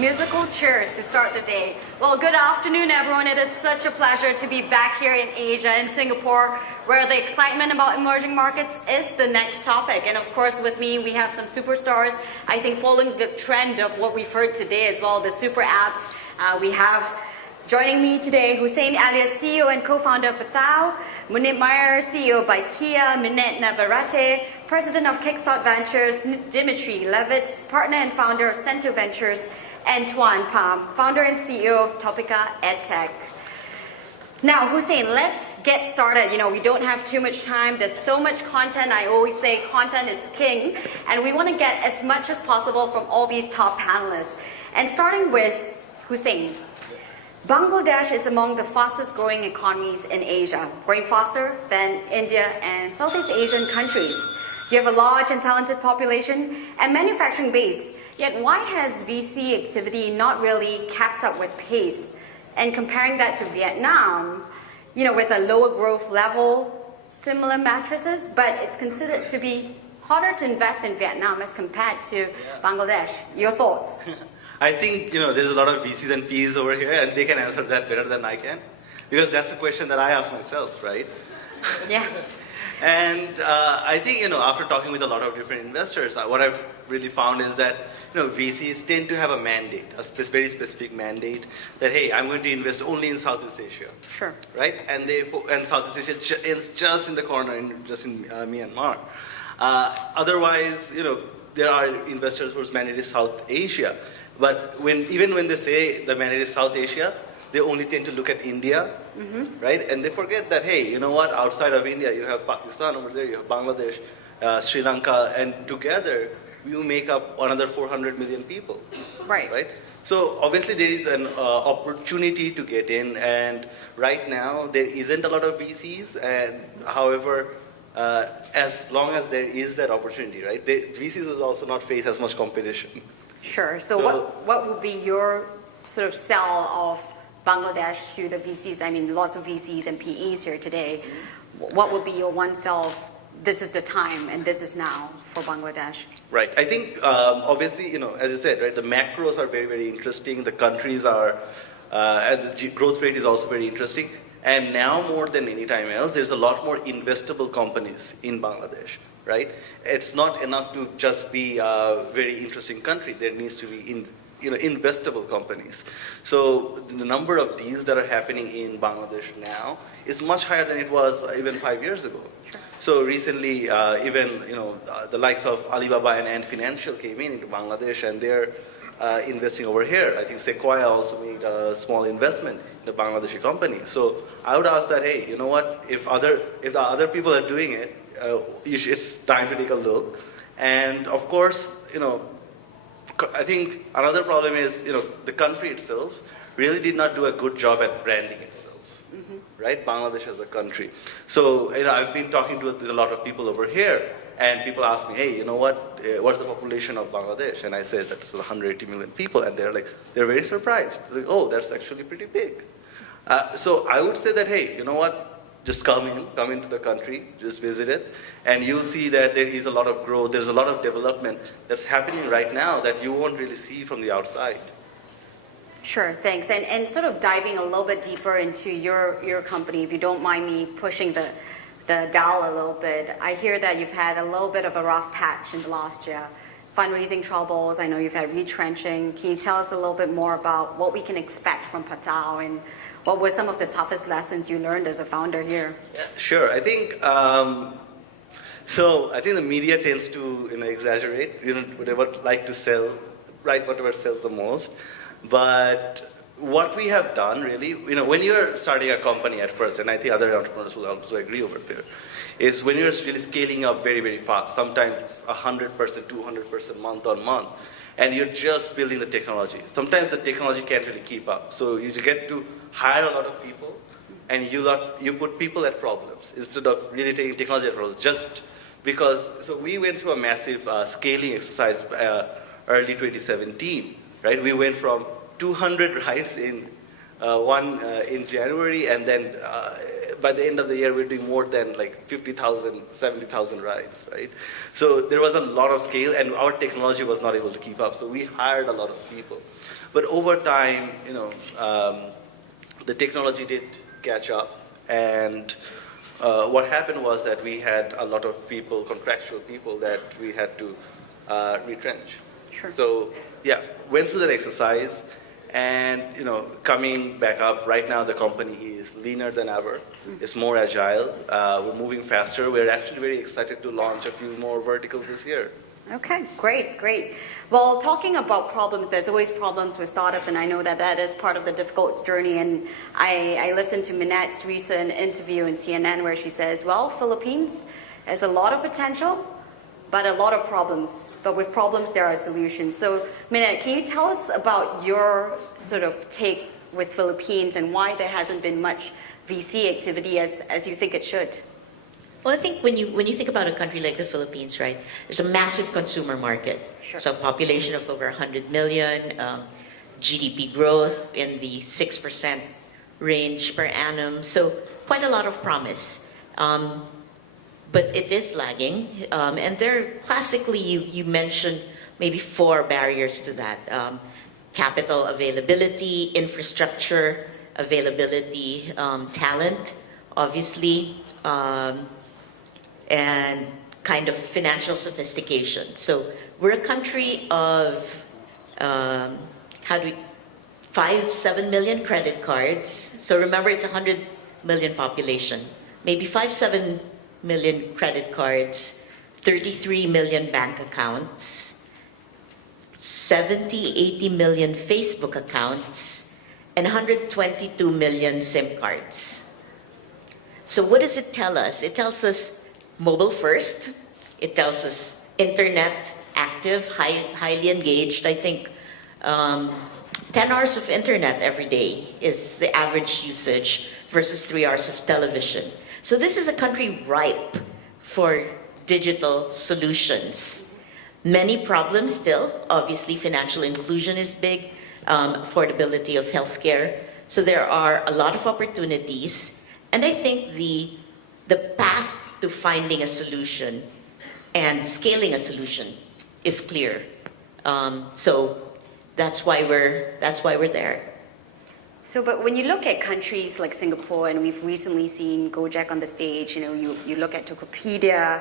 Musical cheers to start the day. Well, good afternoon, everyone. It is such a pleasure to be back here in Asia, in Singapore, where the excitement about emerging markets is the next topic. And of course, with me, we have some superstars, I think, following the trend of what we've heard today as well, the super apps. We have joining me today, Hussain, Elius, CEO and co-founder of Pathao, Muneeb Maayr, CEO of Bykea, Minette Navaratte, President of Kickstart Ventures, Dmitry, Levit, partner and founder of Cento Ventures, and Tuan, Pham, founder and CEO of Topica, Edtech. Now, Hussain, let's get started. You know, we don't have too much time. There's so much content. I always say content is king, and we want to get as much as possible from all these top panelists. And starting with Hussain, Bangladesh is among the fastest growing economies in Asia, growing faster than India and Southeast Asian countries. You have a large and talented population and manufacturing base, yet why has VC activity not really kept up with pace? And comparing that to Vietnam, you know, with a lower growth level, similar matrices, but it's considered to be harder to invest in Vietnam as compared to Bangladesh. Your thoughts? I think, you know, there's a lot of VCs and PEs over here, and they can answer that better than I can, because that's the question that I ask myself, right? Yeah. And I think, you know, after talking with a lot of different investors, what I've really found is that, you know, VCs tend to have a mandate, a very specific mandate that, hey, I'm going to invest only in Southeast Asia. Sure. Right? And Southeast Asia is just in the corner, just in Myanmar. Otherwise, you know, there are investors whose mandate is South Asia. But even when they say the mandate is South Asia, they only tend to look at India, right? And they forget that, hey, you know what, outside of India, you have Pakistan over there, you have Bangladesh, Sri Lanka, and together, you make up another 400 million people. Right. So obviously there is an opportunity to get in, and right now there isn't a lot of VCs, and however, as long as there is that opportunity, right, VCs will also not face as much competition. Sure. So what would be your sort of sell of Bangladesh to the VCs? I mean, lots of VCs and PEs here today. What would be your one sell of this is the time and this is now for Bangladesh? Right. I think obviously, you know, as you said, right, the macros are very, very interesting. The countries are, and the growth rate is also very interesting. And now more than any time else, there's a lot more investable companies in Bangladesh. Right? It's not enough to just be a very interesting country. There needs to be investable companies. So the number of deals that are happening in Bangladesh now is much higher than it was even 5 years ago. Sure. So recently, even the likes of Alibaba and Ant Financial came into Bangladesh, and they're investing over here. I think Sequoia also made a small investment in a Bangladeshi company. So I would ask that, hey, you know what? If the other people are doing it, it's time to take a look. And of course, you know, I think another problem is, you know, the country itself really did not do a good job at branding itself, right? Bangladesh as a country. So, you know, I've been talking to a lot of people over here, and people ask me, hey, you know what, what's the population of Bangladesh? And I said, that's 180 million people, and they're very surprised. They're like, oh, that's actually pretty big. So I would say that, hey, you know what? Just come into the country, just visit it, and you'll see that there is a lot of growth, there's a lot of development that's happening right now that you won't really see from the outside. Sure, thanks. And sort of diving a little bit deeper into your company, if you don't mind me pushing the dial a little bit. I hear that you've had a little bit of a rough patch in the last year. Fundraising troubles, I know you've had retrenching. Can you tell us a little bit more about what we can expect from Pathao, and what were some of the toughest lessons you learned as a founder here? Yeah, sure. I think I think the media tends to exaggerate. They would like to write whatever sells the most. But what we have done really, when you're starting a company at first, and I think other entrepreneurs will also agree over there, is when you're really scaling up very, very fast, sometimes 100%, 200% month on month, and you're just building the technology. Sometimes the technology can't really keep up. So you get to hire a lot of people, and you put people at problems instead of really taking technology at problems. Just because, so we went through a massive scaling exercise early 2017, right? We went from 200 rides in January, and then by the end of the year, we're doing more than like 50,000, 70,000 rides, right? So there was a lot of scale, and our technology was not able to keep up. So we hired a lot of people. But over time, the technology did catch up, and what happened was that we had a lot of people, contractual people, that we had to retrench. Sure. So yeah, went through that exercise, and coming back up. Right now, the company is leaner than ever. It's more agile. We're moving faster. We're actually very excited to launch a few more verticals this year. Okay, great. Well, talking about problems, there's always problems with startups, and I know that that is part of the difficult journey. And I listened to Minette's recent interview in CNN where she says, well, Philippines has a lot of potential, but a lot of problems. But with problems, there are solutions. So, Minette, can you tell us about your sort of take with Philippines and why there hasn't been much VC activity as you think it should? Well, I think when you think about a country like the Philippines, right, there's a massive consumer market. Sure. So a population of over 100 million, GDP growth in the 6% range per annum. So quite a lot of promise. But it is lagging. And there, classically, you mentioned maybe 4 barriers to that. Capital availability, infrastructure availability, talent, obviously, and kind of financial sophistication. So we're a country of 5-7 million credit cards. So remember, it's 100 million population. Maybe 5-7 million credit cards, 33 million bank accounts, 70-80 million Facebook accounts, and 122 million SIM cards. So what does it tell us? It tells us mobile first. It tells us internet active, highly engaged. I think 10 hours of internet every day is the average usage versus 3 hours of television. So this is a country ripe for digital solutions. Many problems still. Obviously, financial inclusion is big, affordability of healthcare. So there are a lot of opportunities. And I think the path to finding a solution and scaling a solution is clear. So that's why we're there. So, but when you look at countries like Singapore, and we've recently seen Gojek on the stage, you look at Topica,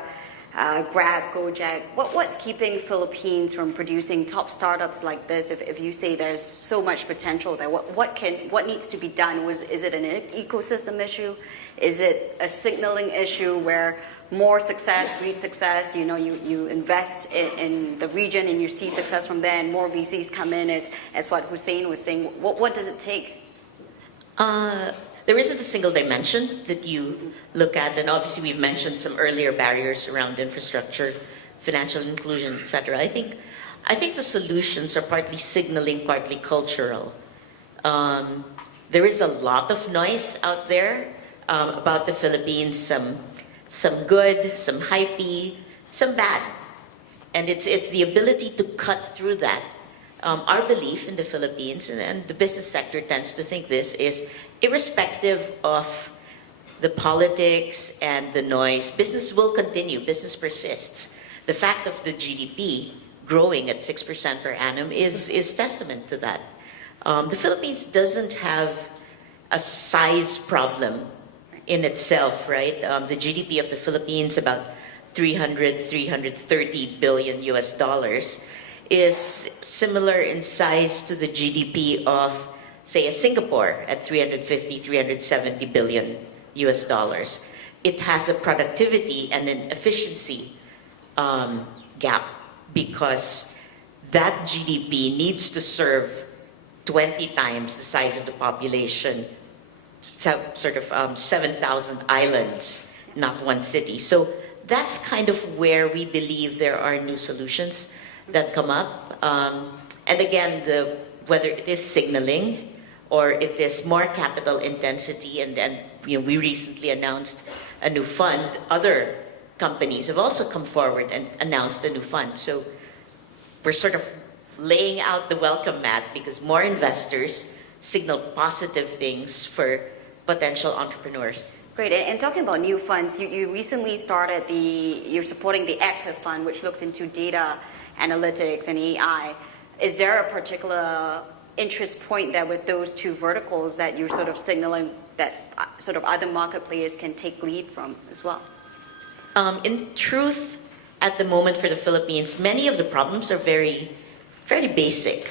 Grab, Gojek, what's keeping Philippines from producing top startups like this? If you say there's so much potential there, what needs to be done? Is it an ecosystem issue? Is it a signaling issue where more success breeds success? You invest in the region and you see success from there, and more VCs come in, as what Hussain was saying. What does it take? There isn't a single dimension that you look at, and obviously we've mentioned some earlier barriers around infrastructure, financial inclusion, etc. I think the solutions are partly signaling, partly cultural. There is a lot of noise out there about the Philippines, some good, some hypey, some bad, and it's the ability to cut through that. Our belief in the Philippines, and the business sector tends to think this, is irrespective of the politics and the noise, business will continue, business persists. The fact of the GDP growing at 6% per annum is testament to that. The Philippines doesn't have a size problem in itself, right? The GDP of the Philippines, about 330 billion US dollars, is similar in size to the GDP of, say, a Singapore at 370 billion US dollars. It has a productivity and an efficiency gap, because that GDP needs to serve 20 times the size of the population, sort of 7,000 islands, not one city. So that's kind of where we believe there are new solutions that come up. And again, whether it is signaling or it is more capital intensity, and we recently announced a new fund. Other companies have also come forward and announced a new fund. So we're sort of laying out the welcome mat, because more investors signal positive things for potential entrepreneurs. Great. And talking about new funds, you recently started you're supporting the Edtech fund, which looks into data analytics and AI. Is there a particular interest point that with those two verticals that you're sort of signaling that sort of other market players can take lead from as well? In truth, at the moment for the Philippines, many of the problems are fairly basic.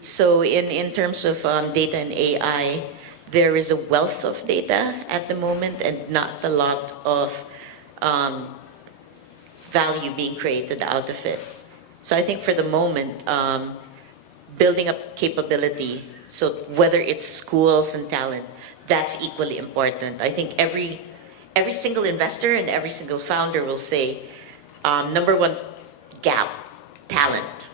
So in terms of data and AI, there is a wealth of data at the moment and not a lot of value being created out of it. So I think for the moment, building up capability, so whether it's schools and talent, that's equally important. I think every single investor and every single founder will say, number one gap, talent.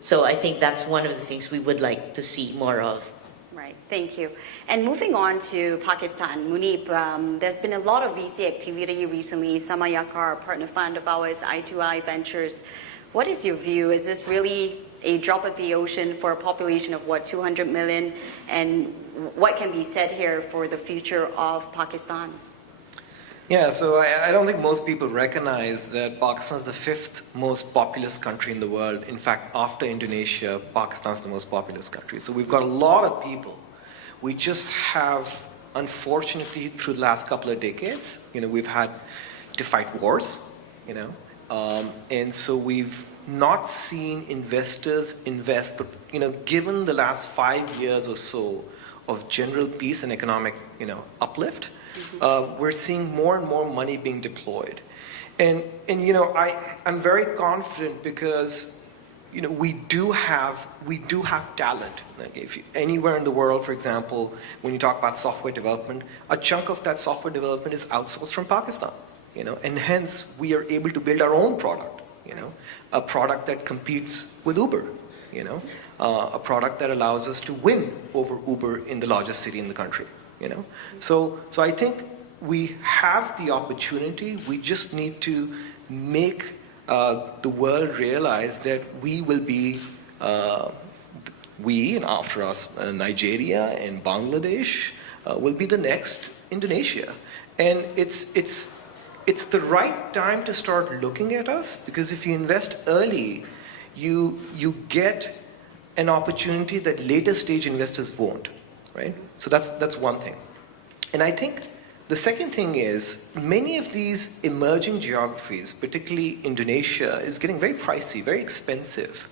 So I think that's one of the things we would like to see more of. Right, thank you. And moving on to Pakistan, Muneeb, there's been a lot of VC activity recently. Samayakar, a partner fund of ours, I2I Ventures. What is your view? Is this really a drop in the ocean for a population of, 200 million? And what can be said here for the future of Pakistan? Yeah, so I don't think most people recognize that Pakistan is the 5th most populous country in the world. In fact, after Indonesia, Pakistan is the most populous country. So we've got a lot of people. We just have, unfortunately, through the last couple of decades, we've had to fight wars, and so we've not seen investors invest, but, given the last 5 years or so of general peace and economic, uplift, we're seeing more and more money being deployed. And I'm very confident because, we do have talent. Like if anywhere in the world, for example, when you talk about software development, a chunk of that software development is outsourced from Pakistan, and hence we are able to build our own product, a product that competes with Uber, a product that allows us to win over Uber in the largest city in the country. So I think we have the opportunity. We just need to make the world realize that we will be, and after us, Nigeria and Bangladesh will be the next Indonesia. And it's the right time to start looking at us, because if you invest early, you get an opportunity that later stage investors won't. Right? So that's one thing. And I think the second thing is many of these emerging geographies, particularly Indonesia, is getting very pricey, very expensive,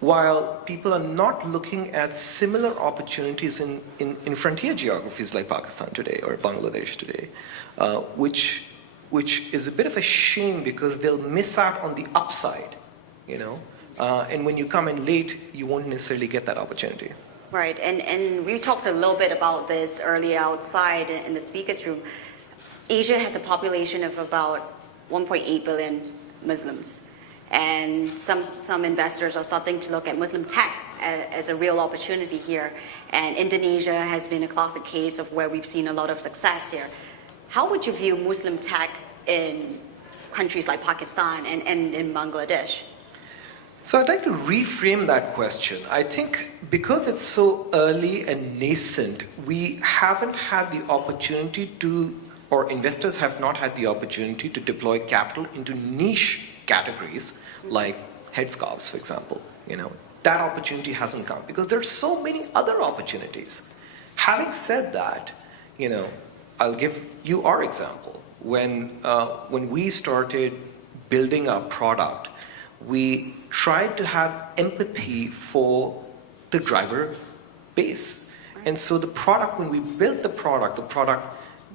while people are not looking at similar opportunities in frontier geographies like Pakistan today or Bangladesh today, which is a bit of a shame because they'll miss out on the upside, and when you come in late, you won't necessarily get that opportunity. Right, and we talked a little bit about this earlier outside in the speakers room. Asia has a population of about 1.8 billion Muslims. And some investors are starting to look at Muslim tech as a real opportunity here. And Indonesia has been a classic case of where we've seen a lot of success here. How would you view Muslim tech in countries like Pakistan and in Bangladesh? So I'd like to reframe that question. I think because it's so early and nascent, we haven't had the opportunity to, or investors have not had the opportunity to deploy capital into niche categories like headscarves, for example. That opportunity hasn't come because there are so many other opportunities. Having said that, I'll give you our example. When we started building our product, we tried to have empathy for the driver base. And so the product, when we built the product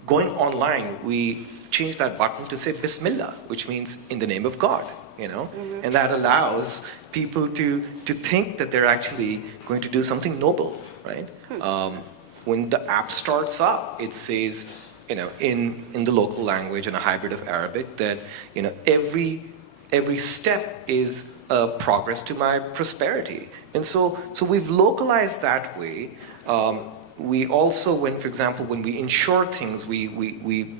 going online, we changed that button to say Bismillah, which means in the name of God, And that allows people to think that they're actually going to do something noble, right? When the app starts up, it says, in the local language and a hybrid of Arabic that, every step is a progress to my prosperity. And so we've localized that way. We also, for example, when we insure things, we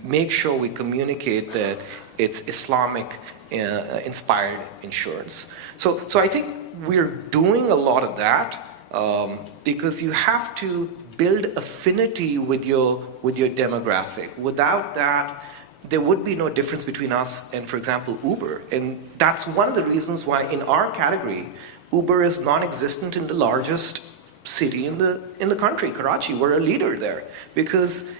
make sure we communicate that it's Islamic inspired insurance. So I think we're doing a lot of that because you have to build affinity with your demographic. Without that, there would be no difference between us and, for example, Uber. And that's one of the reasons why in our category, Uber is non-existent in the largest city in the country, Karachi. We're a leader there because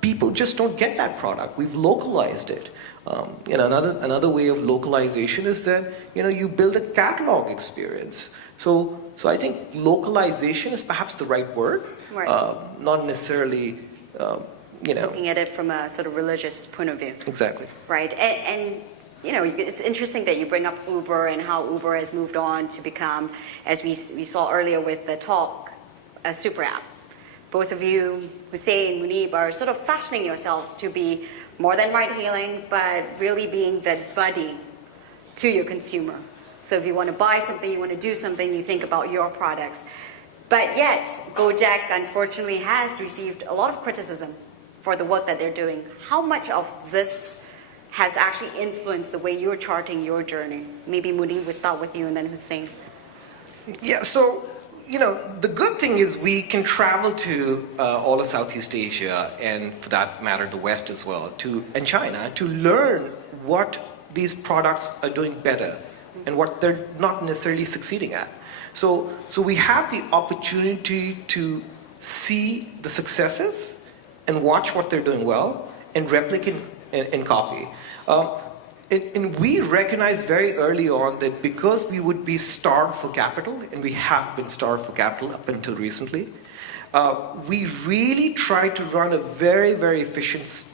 people just don't get that product. We've localized it. Another way of localization is that you build a catalog experience. So I think localization is perhaps the right word, Right. not necessarily. Looking at it from a sort of religious point of view. Exactly. Right. And it's interesting that you bring up Uber and how Uber has moved on to become, as we saw earlier with the talk, a super app. Both of you, Hussain, Muneeb, are sort of fashioning yourselves to be more than ride-hailing, but really being the buddy to your consumer. So if you want to buy something, you want to do something, you think about your products. But yet, Gojek, unfortunately, has received a lot of criticism for the work that they're doing. How much of this has actually influenced the way you're charting your journey? Maybe Muneeb, we'll start with you and then Hussain. Yeah, so, the good thing is we can travel to all of Southeast Asia and, for that matter, the West as well, and China, to learn what these products are doing better and what they're not necessarily succeeding at. So we have the opportunity to see the successes and watch what they're doing well and replicate and copy. And we recognized very early on that because we would be starved for capital, and we have been starved for capital up until recently, we really try to run a very, very efficient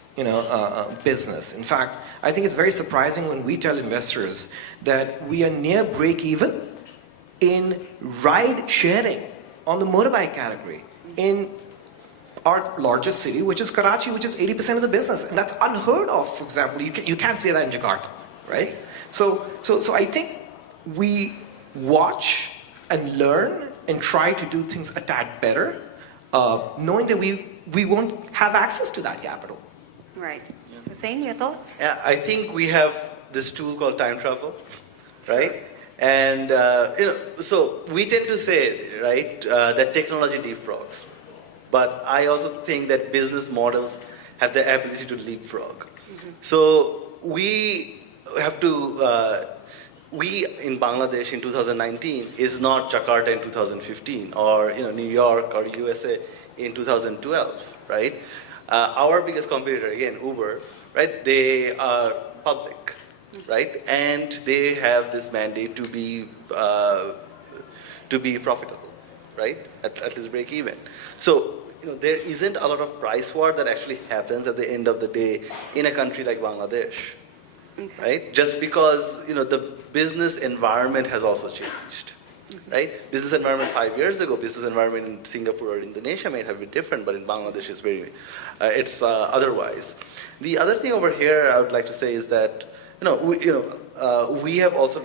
business. In fact, I think it's very surprising when we tell investors that we are near break-even in ride sharing on the motorbike category in our largest city, which is Karachi, which is 80% of the business. And that's unheard of, for example. You can't say that in Jakarta, right? So I think we watch and learn and try to do things a tad better, knowing that we won't have access to that capital. Right. Hussain, your thoughts? Yeah, I think we have this tool called time travel, right? And so we tend to say, right, that technology leapfrogs. But I also think that business models have the ability to leapfrog. Mm-hmm. So we have to, we in Bangladesh in 2019 is not Jakarta in 2015 or New York or USA in 2012, right? Our biggest competitor, again, Uber, right? They are public, right? And they have this mandate to be profitable, right? At least break even. So there isn't a lot of price war that actually happens at the end of the day in a country like Bangladesh, okay. Right? Just because the business environment has also changed, right? Business environment 5 years ago, business environment in Singapore or Indonesia might have been different, but in Bangladesh it's otherwise. The other thing over here I would like to say is that we have also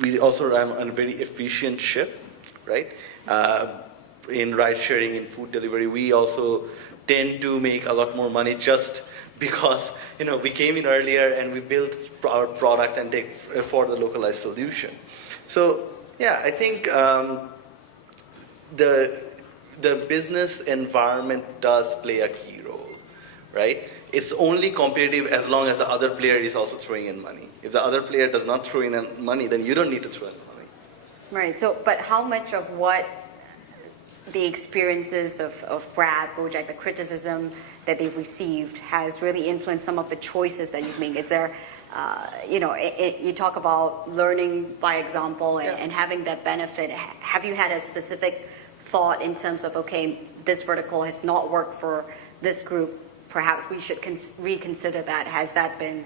we also run a very efficient ship, right? In ride sharing, in food delivery, we also tend to make a lot more money just because we came in earlier and we built our product and take for the localized solution. So yeah, I think the business environment does play a key role, right? It's only competitive as long as the other player is also throwing in money. If the other player does not throw in money, then you don't need to throw in money. Right. So, but how much of what the experiences of Grab, Gojek, the criticism that they've received has really influenced some of the choices that you've made? Is there, you talk about learning by example and having that benefit. Have you had a specific thought in terms of, okay, this vertical has not worked for this group, perhaps we should reconsider that? Has that been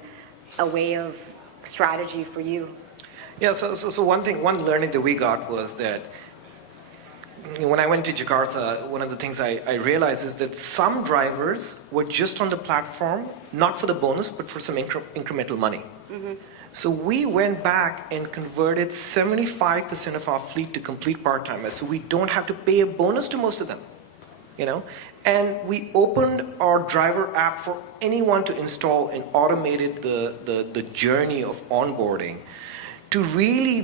a way of strategy for you? Yeah, so one learning that we got was that when I went to Jakarta, one of the things I realized is that some drivers were just on the platform, not for the bonus, but for some incremental money. Mm-hmm. So we went back and converted 75% of our fleet to complete part-timers, so we don't have to pay a bonus to most of them, And we opened our driver app for anyone to install and automated the journey of onboarding to really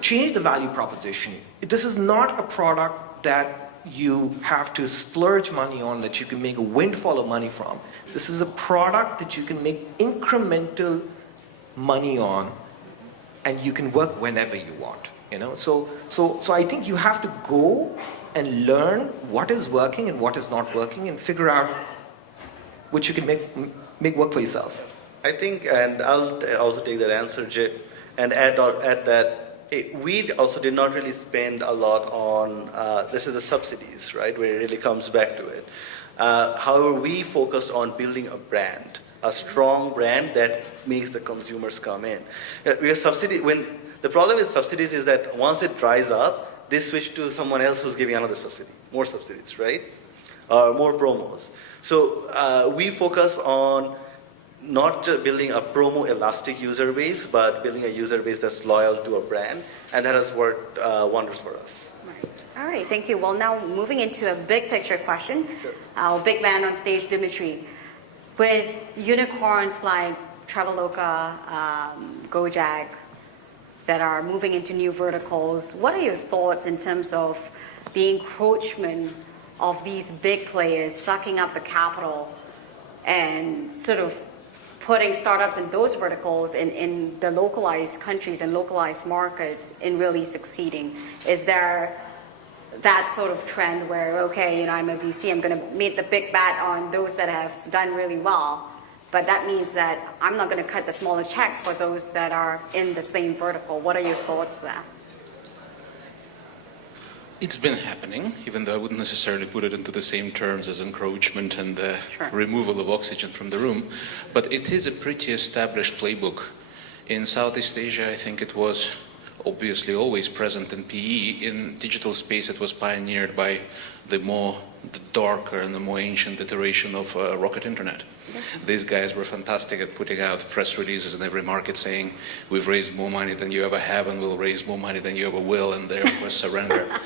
change the value proposition. This is not a product that you have to splurge money on, that you can make a windfall of money from. This is a product that you can make incremental money on, and you can work whenever you want. So I think you have to go and learn what is working and what is not working, and figure out which you can make work for yourself. I think, and I'll also take that answer, Jay, and add that we also did not really spend a lot on, this is the subsidies, right, where it really comes back to it. However, we focused on building a brand, a strong brand that makes the consumers come in. The problem with subsidies is that once it dries up, they switch to someone else who's giving another subsidy, more subsidies, right? More promos. So we focus on not just building a promo elastic user base, but building a user base that's loyal to a brand, and that has worked wonders for us. Right. All right, thank you. Well, now moving into a big picture question. Sure. Our big man on stage, Dmitry. With unicorns like Traveloka, Gojek, that are moving into new verticals, what are your thoughts in terms of the encroachment of these big players sucking up the capital and sort of putting startups in those verticals in the localized countries and localized markets in really succeeding? Is there that sort of trend where, okay, I'm a VC, I'm going to make the big bet on those that have done really well, but that means that I'm not going to cut the smaller checks for those that are in the same vertical? What are your thoughts there? It's been happening, even though I wouldn't necessarily put it into the same terms as encroachment and the removal of oxygen from the room. But it is a pretty established playbook. In Southeast Asia, I think it was obviously always present in PE. In digital space, it was pioneered by the darker and the more ancient iteration of Rocket Internet. These guys were fantastic at putting out press releases in every market saying, we've raised more money than you ever have, and we'll raise more money than you ever will, and therefore surrender.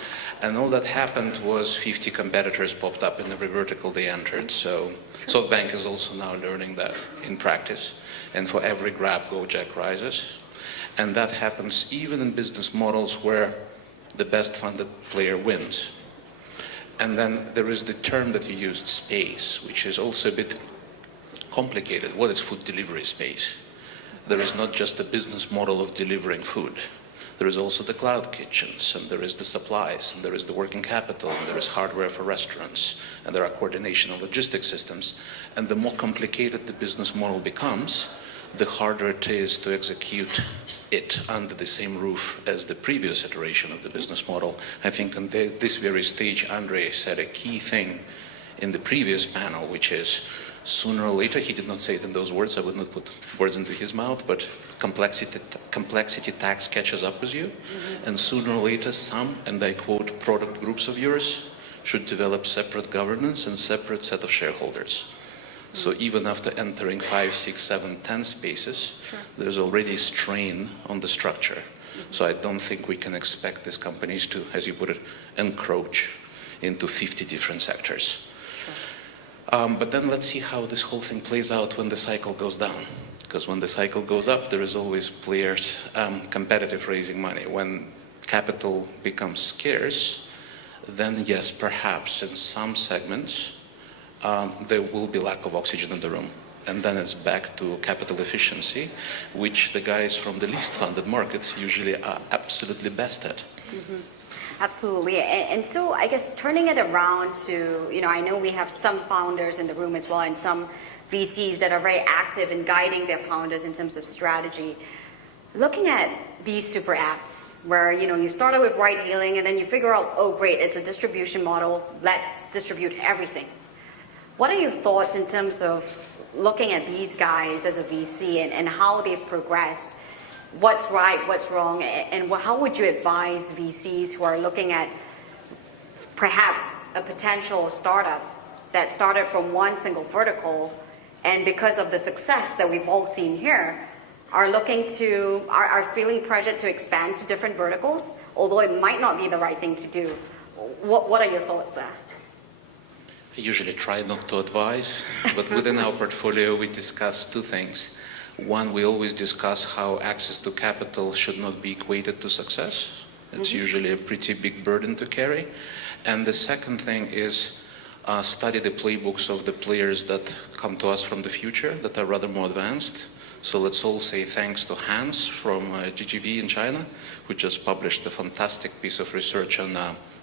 And all that happened was 50 competitors popped up in every vertical they entered. So SoftBank is also now learning that in practice. And for every grab, Gojek rises. And that happens even in business models where the best funded player wins. And then there is the term that you used, space, which is also a bit complicated. What is food delivery space? There is not just a business model of delivering food. There is also the cloud kitchens, and there is the supplies, and there is the working capital, and there is hardware for restaurants, and there are coordination of logistics systems. And the more complicated the business model becomes, the harder it is to execute it under the same roof as the previous iteration of the business model. I think on this very stage, Andre said a key thing in the previous panel, which is sooner or later, he did not say it in those words, I would not put words into his mouth, but complexity tax catches up with you, and sooner or later some, and I quote, product groups of yours should develop separate governance and separate set of shareholders. So even after entering 5, 6, 7, 10 spaces, there's already strain on the structure. So I don't think we can expect these companies to, as you put it, encroach into 50 different sectors. But then let's see how this whole thing plays out when the cycle goes down. Because when the cycle goes up, there is always players, competitive raising money. When capital becomes scarce, then yes, perhaps in some segments, there will be lack of oxygen in the room. And then it's back to capital efficiency, which the guys from the least funded markets usually are absolutely best at. Absolutely. And so I guess turning it around to, I know we have some founders in the room as well, and some VCs that are very active in guiding their founders in terms of strategy. Looking at these super apps where, you start out with ride hailing and then you figure out, oh great, it's a distribution model, let's distribute everything. What are your thoughts in terms of looking at these guys as a VC and how they've progressed? What's right, what's wrong, and how would you advise VCs who are looking at perhaps a potential startup that started from one single vertical, and because of the success that we've all seen here, are feeling pressured to expand to different verticals, although it might not be the right thing to do? What are your thoughts there? I usually try not to advise, but within our portfolio we discuss two things. One, we always discuss how access to capital should not be equated to success. It's usually a pretty big burden to carry. And the second thing is study the playbooks of the players that come to us from the future that are rather more advanced. So let's all say thanks to Hans from GGV in China, who just published a fantastic piece of research on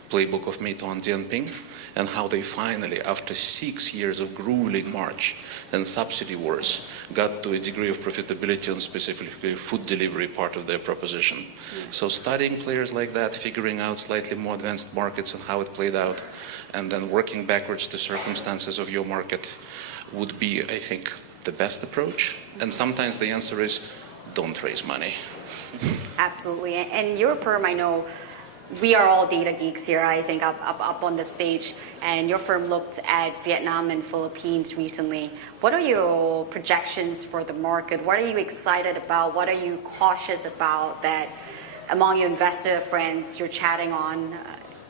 playbook of Meituan Dianping, and how they finally, after 6 years of grueling march and subsidy wars, got to a degree of profitability on specifically food delivery part of their proposition. So studying players like that, figuring out slightly more advanced markets and how it played out, and then working backwards to circumstances of your market would be, I think, the best approach. And sometimes the answer is, don't raise money. Absolutely. And your firm, I know, we are all data geeks here, I think, up on the stage. And your firm looked at Vietnam and Philippines recently. What are your projections for the market? What are you excited about? What are you cautious about that among your investor friends you're chatting on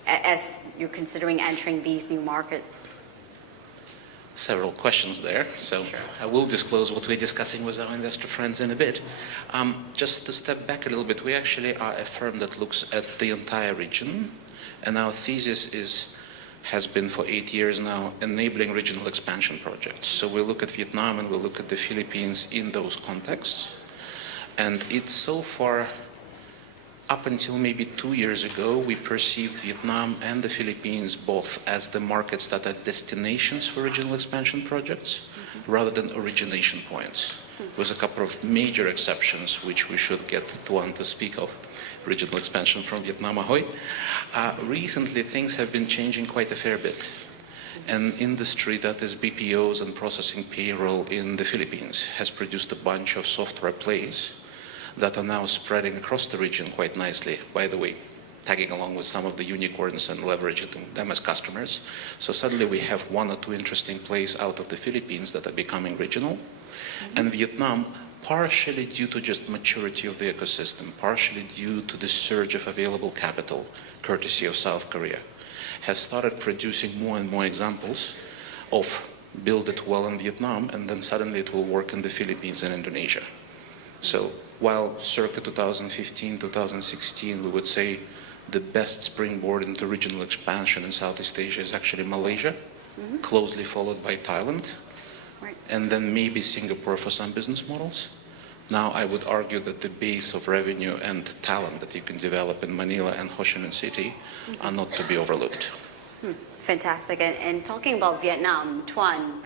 as you're considering entering these new markets? Several questions there, so I will disclose what we're discussing with our investor friends in a bit. Just to step back a little bit, we actually are a firm that looks at the entire region, and our thesis has been for 8 years now enabling regional expansion projects. So we look at Vietnam and we look at the Philippines in those contexts, and it's so far, up until maybe 2 years ago, we perceived Vietnam and the Philippines both as the markets that are destinations for regional expansion projects rather than origination points, with a couple of major exceptions, which we should get Tuan to speak of. Regional expansion from Vietnam, ahoy. Recently, things have been changing quite a fair bit. An industry that is BPOs and processing payroll in the Philippines has produced a bunch of software plays that are now spreading across the region quite nicely, by the way, tagging along with some of the unicorns and leveraging them as customers. So suddenly we have 1 or 2 interesting plays out of the Philippines that are becoming regional. And Vietnam, partially due to just maturity of the ecosystem, partially due to the surge of available capital, courtesy of South Korea, has started producing more and more examples of build it well in Vietnam, and then suddenly it will work in the Philippines and Indonesia. So while circa 2015, 2016, we would say the best springboard into regional expansion in Southeast Asia is actually Malaysia, closely followed by Thailand, and then maybe Singapore for some business models. Now I would argue that the base of revenue and talent that you can develop in Manila and Ho Chi Minh City are not to be overlooked. Fantastic. And talking about Vietnam, Tuan,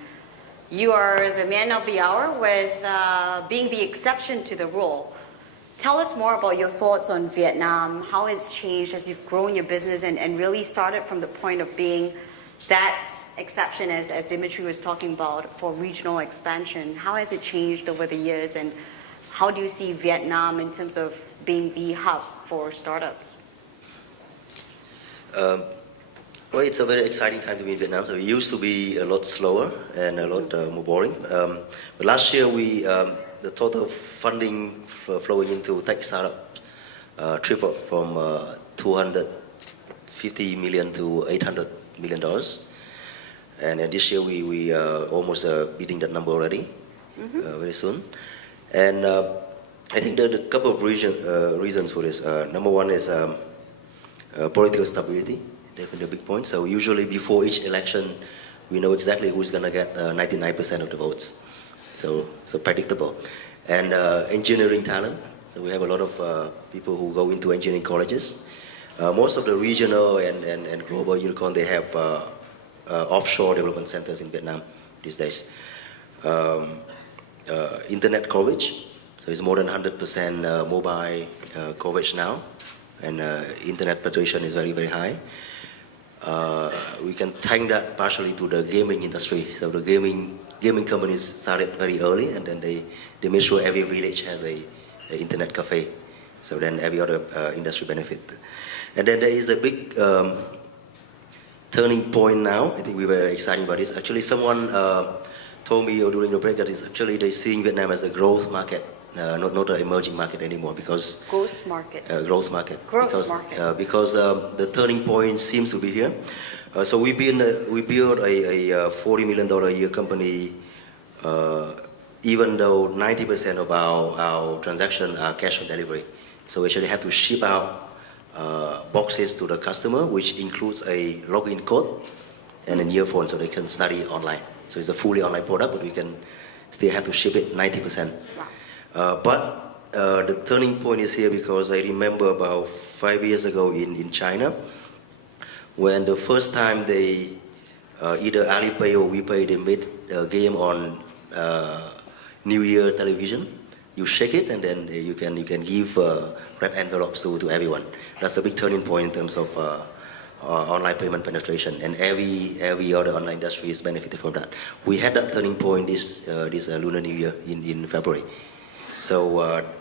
you are the man of the hour with being the exception to the rule. Tell us more about your thoughts on Vietnam, how it's changed as you've grown your business and really started from the point of being that exception, as Dmitry was talking about, for regional expansion. How has it changed over the years, and how do you see Vietnam in terms of being the hub for startups? Well, it's a very exciting time to be in Vietnam. So it used to be a lot slower and a lot more boring. But last year, the total funding flowing into tech startups tripled from $250 million to $800 million. And this year, we are almost beating that number already, very soon. And I think there are a couple of reasons for this. Number one is political stability. Definitely a big point. So usually before each election, we know exactly who's going to get 99% of the votes. So predictable. And engineering talent. So we have a lot of people who go into engineering colleges. Most of the regional and global unicorn, they have offshore development centers in Vietnam these days. Internet coverage. So it's more than 100% mobile coverage now. And internet penetration is very, very high. We can thank that partially to the gaming industry. So the gaming companies started very early, and then they made sure every village has a internet cafe. So then every other industry benefit. And then there is a big turning point now. I think we were excited about this. Actually, someone told me during the break that it's actually they're seeing Vietnam as a growth market. Not an emerging market anymore, because growth market. Growth market. Because the turning point seems to be here. So we built a $40 million a year company, even though 90% of our transactions are cash on delivery. So we actually have to ship out boxes to the customer, which includes a login code and an earphone so they can study online. So it's a fully online product, but we can still have to ship it 90%. But the turning point is here because I remember about 5 years ago in China, when the first time they, either Alipay or WePay, they made a game on New Year television. You shake it and then you can give red envelopes to everyone. That's a big turning point in terms of online payment penetration, and every other online industry is benefiting from that. We had that turning point this Lunar New Year in February. So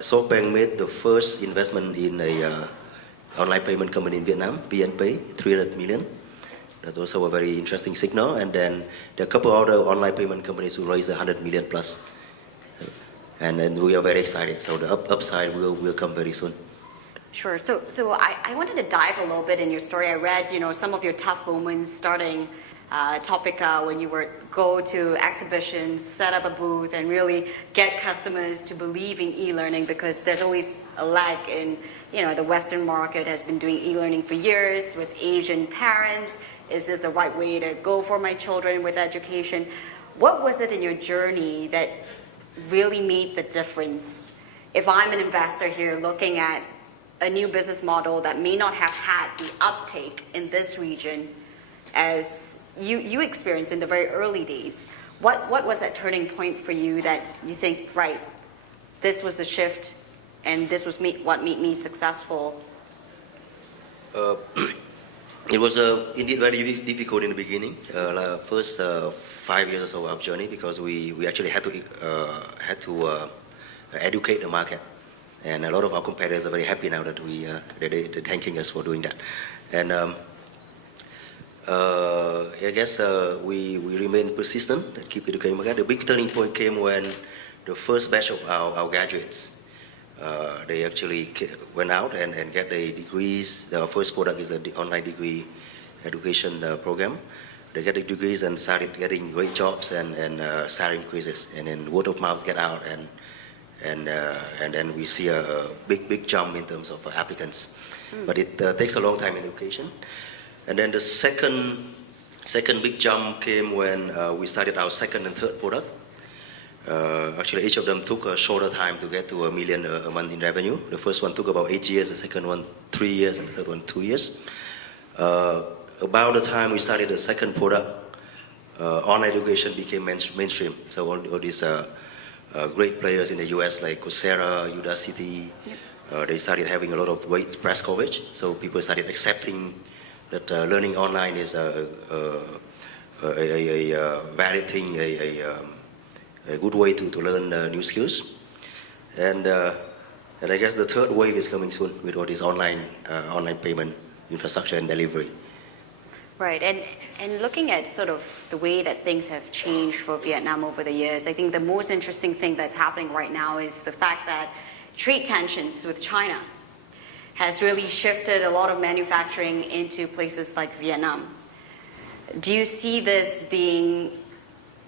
SoftBank made the first investment in a online payment company in Vietnam, VNPay, 300 million. That's also a very interesting signal. And then there are a couple other online payment companies who raised 100 million plus. And then we are very excited. So the upside will come very soon. Sure. So I wanted to dive a little bit in your story. I read, some of your tough moments starting Topica when you would go to exhibitions, set up a booth, and really get customers to believe in e-learning, because there's always a lag in, the Western market has been doing e-learning for years with Asian parents. Is this the right way to go for my children with education? What was it in your journey that really made the difference? If I'm an investor here looking at a new business model that may not have had the uptake in this region as you experienced in the very early days, what was that turning point for you that you think, right, this was the shift and this was what made me successful? It was indeed very difficult in the beginning, first 5 years or so of our journey, because we actually had to educate the market, and a lot of our competitors are very happy now that they're thanking us for doing that. And I guess we remain persistent and keep educating the market. The big turning point came when the first batch of our graduates, they actually went out and get their degrees. Our first product is an online degree education program. They get the degrees and started getting great jobs and salary increases, and then word of mouth get out, and then we see a big jump in terms of applicants. But it takes a long time in education. And then the second big jump came when we started our second and third product. Actually, each of them took a shorter time to get to $1 million a month in revenue. The first one took about 8 years, the second one 3 years, and the third one 2 years. About the time we started the second product, online education became mainstream. So all these great players in the US like Coursera, Udacity, they started having a lot of great press coverage. So people started accepting that learning online is a valid thing, a good way to learn new skills. And I guess the third wave is coming soon with all this online payment infrastructure and delivery. Right, and looking at sort of the way that things have changed for Vietnam over the years, I think the most interesting thing that's happening right now is the fact that trade tensions with China has really shifted a lot of manufacturing into places like Vietnam. Do you see this being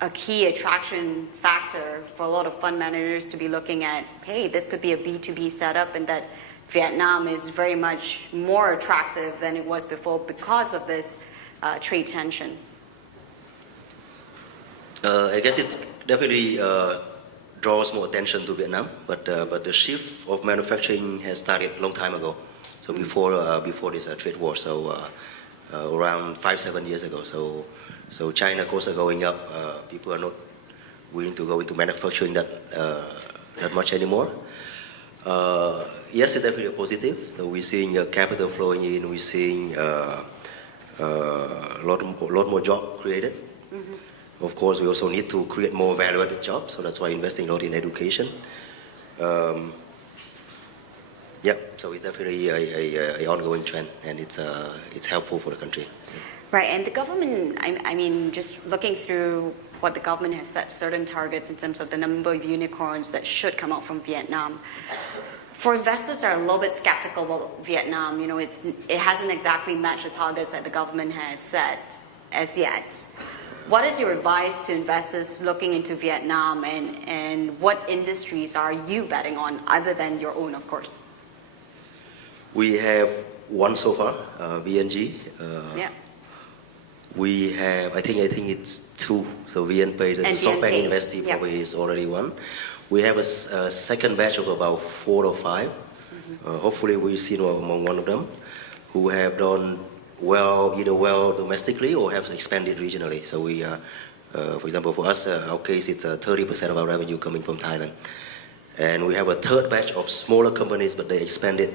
a key attraction factor for a lot of fund managers to be looking at, hey, this could be a B2B setup, and that Vietnam is very much more attractive than it was before because of this trade tension? I guess it definitely draws more attention to Vietnam, but the shift of manufacturing has started a long time ago. So before this trade war, so around 5-7 years ago. So China costs are going up. People are not willing to go into manufacturing that much anymore. Yes, it's definitely a positive. So we're seeing capital flowing in. We're seeing a lot more job created. Mm-hmm. Of course, we also need to create more value-added jobs. So that's why investing a lot in education. Yeah, so it's definitely a ongoing trend, and it's helpful for the country. Right, and the government, I mean, just looking through what the government has set certain targets in terms of the number of unicorns that should come out from Vietnam. For investors that are a little bit skeptical about Vietnam, it hasn't exactly matched the targets that the government has set as yet. What is your advice to investors looking into Vietnam, and what industries are you betting on other than your own, of course? We have one so far, VNG. Yeah. We have, I think it's two. So VNPay, the And SoftBank VNPay, Investee yeah. probably is already one. We have a second batch of about 4 or 5. Hopefully we'll see among one of them who have done well, either well domestically or have expanded regionally. So we, for example, for us, our case, it's 30% of our revenue coming from Thailand. And we have a third batch of smaller companies, but they expanded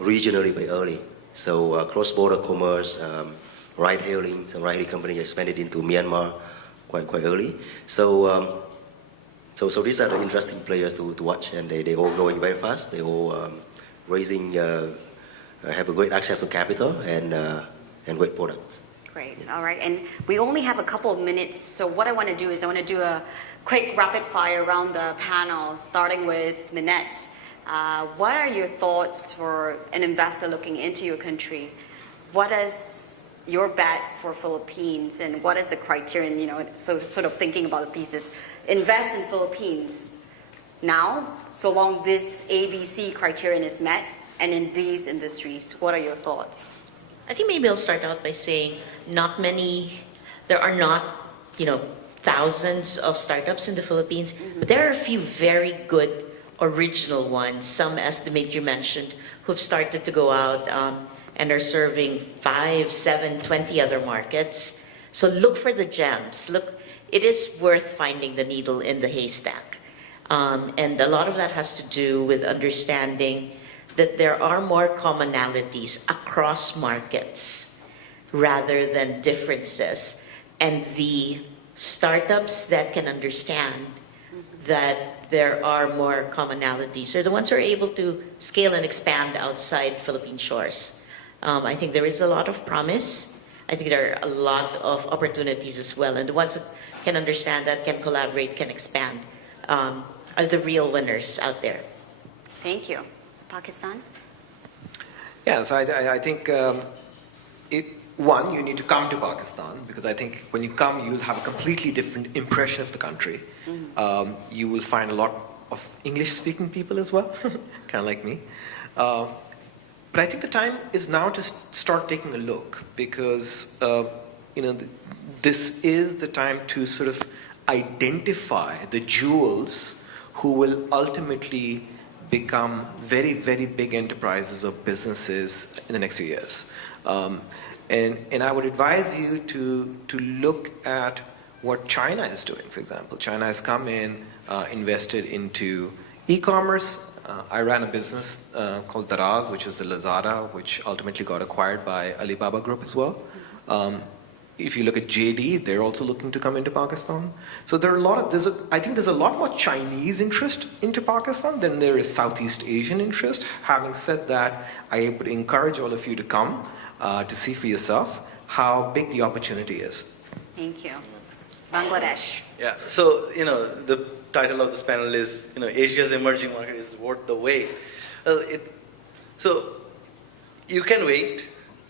regionally very early. So cross-border commerce, ride-hailing, some ride-hailing company expanded into Myanmar quite early. So so these are the interesting players to watch, and they all growing very fast. They all raising, have a great access to capital and great products. Great. All right. And we only have a couple of minutes. So what I want to do is I want to do a quick rapid fire around the panel, starting with Minette. What are your thoughts for an investor looking into your country? What is your bet for Philippines, and what is the criterion, so sort of thinking about the thesis, invest in Philippines now, so long this ABC criterion is met, and in these industries, what are your thoughts? I think maybe I'll start out by saying there are not, thousands of startups in the Philippines, but there are a few very good original ones, some, as Dmitry mentioned, who've started to go out and are serving 5, 7, 20 other markets. So look for the gems. It is worth finding the needle in the haystack. And a lot of that has to do with understanding that there are more commonalities across markets rather than differences. And the startups that can understand that there are more commonalities are the ones who are able to scale and expand outside Philippine shores. I think there is a lot of promise. I think there are a lot of opportunities as well. And the ones that can understand that, can collaborate, can expand, are the real winners out there. Thank you. Pakistan? Yeah, so I think one, you need to come to Pakistan, because I think when you come, you'll have a completely different impression of the country. You will find a lot of English-speaking people as well, kind of like me. But I think the time is now to start taking a look, because this is the time to sort of identify the jewels who will ultimately become very, very big enterprises or businesses in the next few years. And I would advise you to look at what China is doing, for example. China has come in, invested into e-commerce. I ran a business called Daraz, which is the Lazada, which ultimately got acquired by Alibaba Group as well. If you look at JD, they're also looking to come into Pakistan. So there are I think there's a lot more Chinese interest into Pakistan than there is Southeast Asian interest. Having said that, I would encourage all of you to come to see for yourself how big the opportunity is. Thank you. Bangladesh. Yeah, so, the title of this panel is, Asia's emerging market is worth the wait. Well, so you can wait,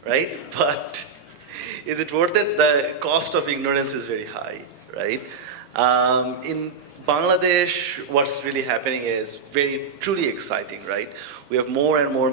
right? But is it worth it? The cost of ignorance is very high, right? In Bangladesh, what's really happening is truly exciting, right? We have more and more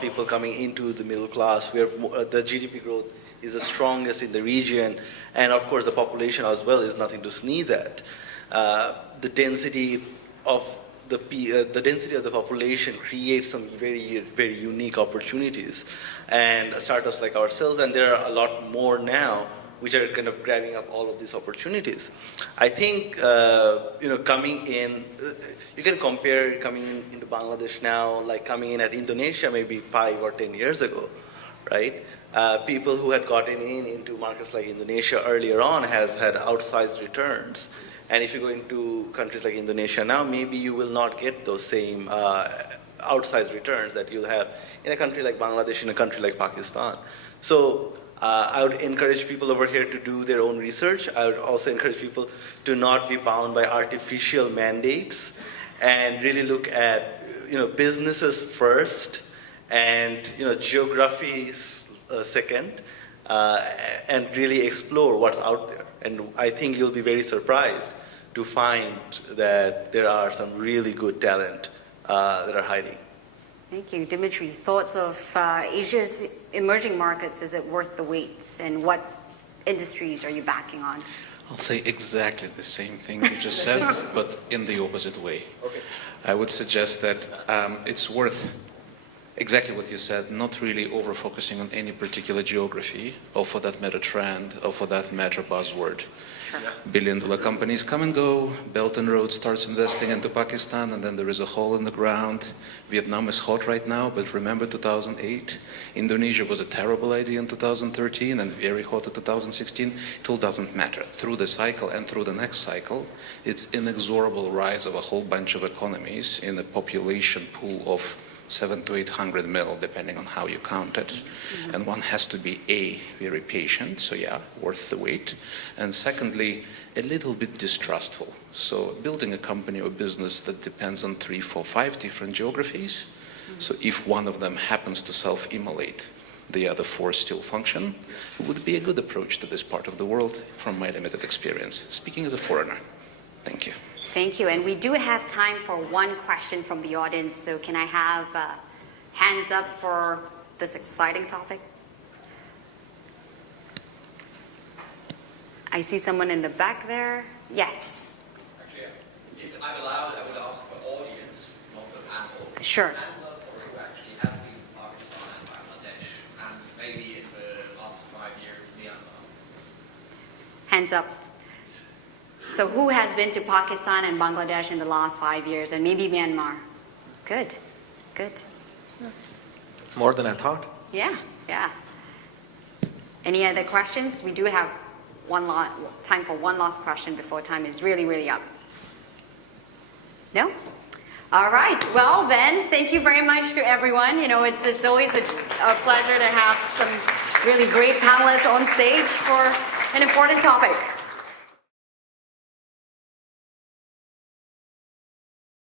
people coming into the middle class. We have the GDP growth is the strongest in the region, and of course the population as well is nothing to sneeze at. The density of the population creates some very, very unique opportunities, and startups like ourselves, and there are a lot more now which are kind of grabbing up all of these opportunities. I think coming in, you can compare coming into Bangladesh now, like coming in at Indonesia maybe 5 or 10 years ago, right? People who had gotten into markets like Indonesia earlier on has had outsized returns. And if you go into countries like Indonesia now, maybe you will not get those same outsized returns that you'll have in a country like Bangladesh, in a country like Pakistan. So I would encourage people over here to do their own research. I would also encourage people to not be bound by artificial mandates and really look at businesses first and geographies second, and really explore what's out there. And I think you'll be very surprised to find that there are some really good talent that are hiding. Thank you. Dmitry, thoughts of Asia's emerging markets, is it worth the wait? And what industries are you backing on? I'll say exactly the same thing you just said, but in the opposite way. Okay. I would suggest that it's worth exactly what you said, not really over-focusing on any particular geography, or for that matter trend, or for that matter buzzword. Billion-dollar companies come and go, Belt and Road starts investing into Pakistan, and then there is a hole in the ground. Vietnam is hot right now, but remember 2008? Indonesia was a terrible idea in 2013 and very hot in 2016. It all doesn't matter. Through the cycle and through the next cycle, it's inexorable rise of a whole bunch of economies in a population pool of 700 to 800 mil, depending on how you count it. And one has to be A, very patient, so yeah, worth the wait. And secondly, a little bit distrustful. So building a company or business that depends on 3, 4, 5 different geographies. So if one of them happens to self-immolate, the other 4 still function, would be a good approach to this part of the world from my limited experience, speaking as a foreigner. Thank you. Thank you. And we do have time for one question from the audience. So can I have hands up for this exciting topic? I see someone in the back there. Yes. Actually, if I'm allowed, I would ask for audience, not the panel. Sure. Hands up for who actually has been to Pakistan and Bangladesh, and maybe in the last 5 years, Myanmar. Hands up. So who has been to Pakistan and Bangladesh in the last 5 years, and maybe Myanmar? Good, good. It's more than I thought. Yeah, yeah. Any other questions? We do have time for one last question before time is really, really up. No? All right. Well, then, thank you very much to everyone. You know, it's always a pleasure to have some really great panelists on stage for an important topic.